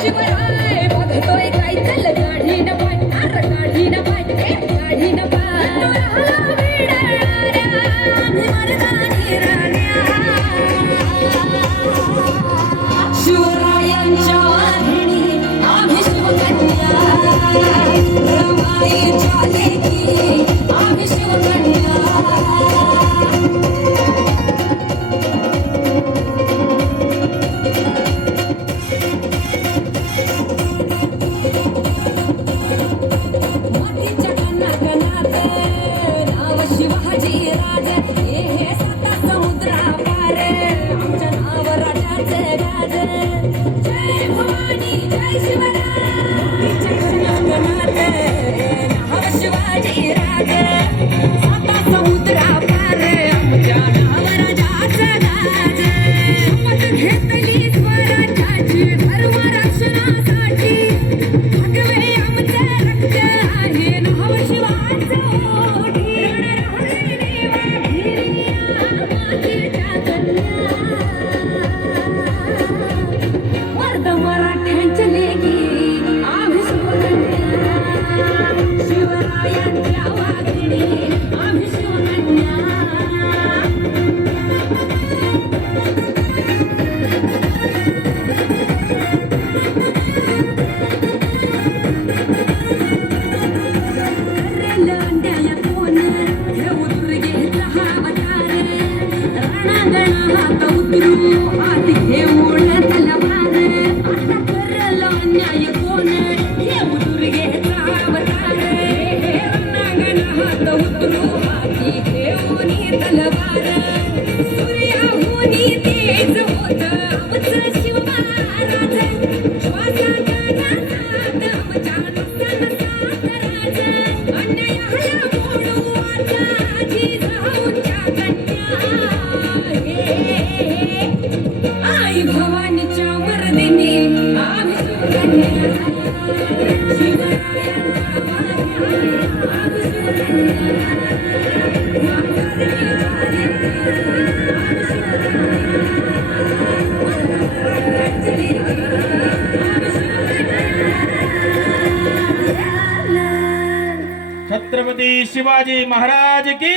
शिवराय बघतोय काय चल काढी न पाय अर काढी न पाय काढी न पाय तुला विडणाऱ्या आम्ही मर्दानी राण्या शिवरायांच्या वाहिनी आम्ही शिवकन्या रमाईच्या लेकी आम्ही शिवकन्या शिवाजी राज हे साता समुद्रा पार आमच्या नाव राजाचे गाज जय भवानी जय शिवराय जगन्नाथ नाव शिवाजी राज साता समुद्रा पार आमच्या नाव राजाचे गाज शपथ घेतली स्वराज्याची धर्म रक्षणासाठी भगवे आमचे रक्त आहे नाव शिवाचं मराठ्यांच्या लेकी आम्ही शिवरायांच्या वाघिणी आम्ही शिवकन्या रणांगणात उतरू आत घेऊन तलवार आता करल अन्याय कोण घेऊ दुर्गेचा अवतार रणांगणात उतरू हाती घेऊन तलवार सूर्याहून तेज होत आमचं शिव महाराज श्वासाच्या नादात आमच्या नसात राज अन्यायाला मोडू आता जिजाऊंच्या कन्या आई भवानीच्या मर्दिनी आम्ही शिवकन्या शिवरायांच्या वाघिणी आम्ही छत्रपती शिवाजी महाराज की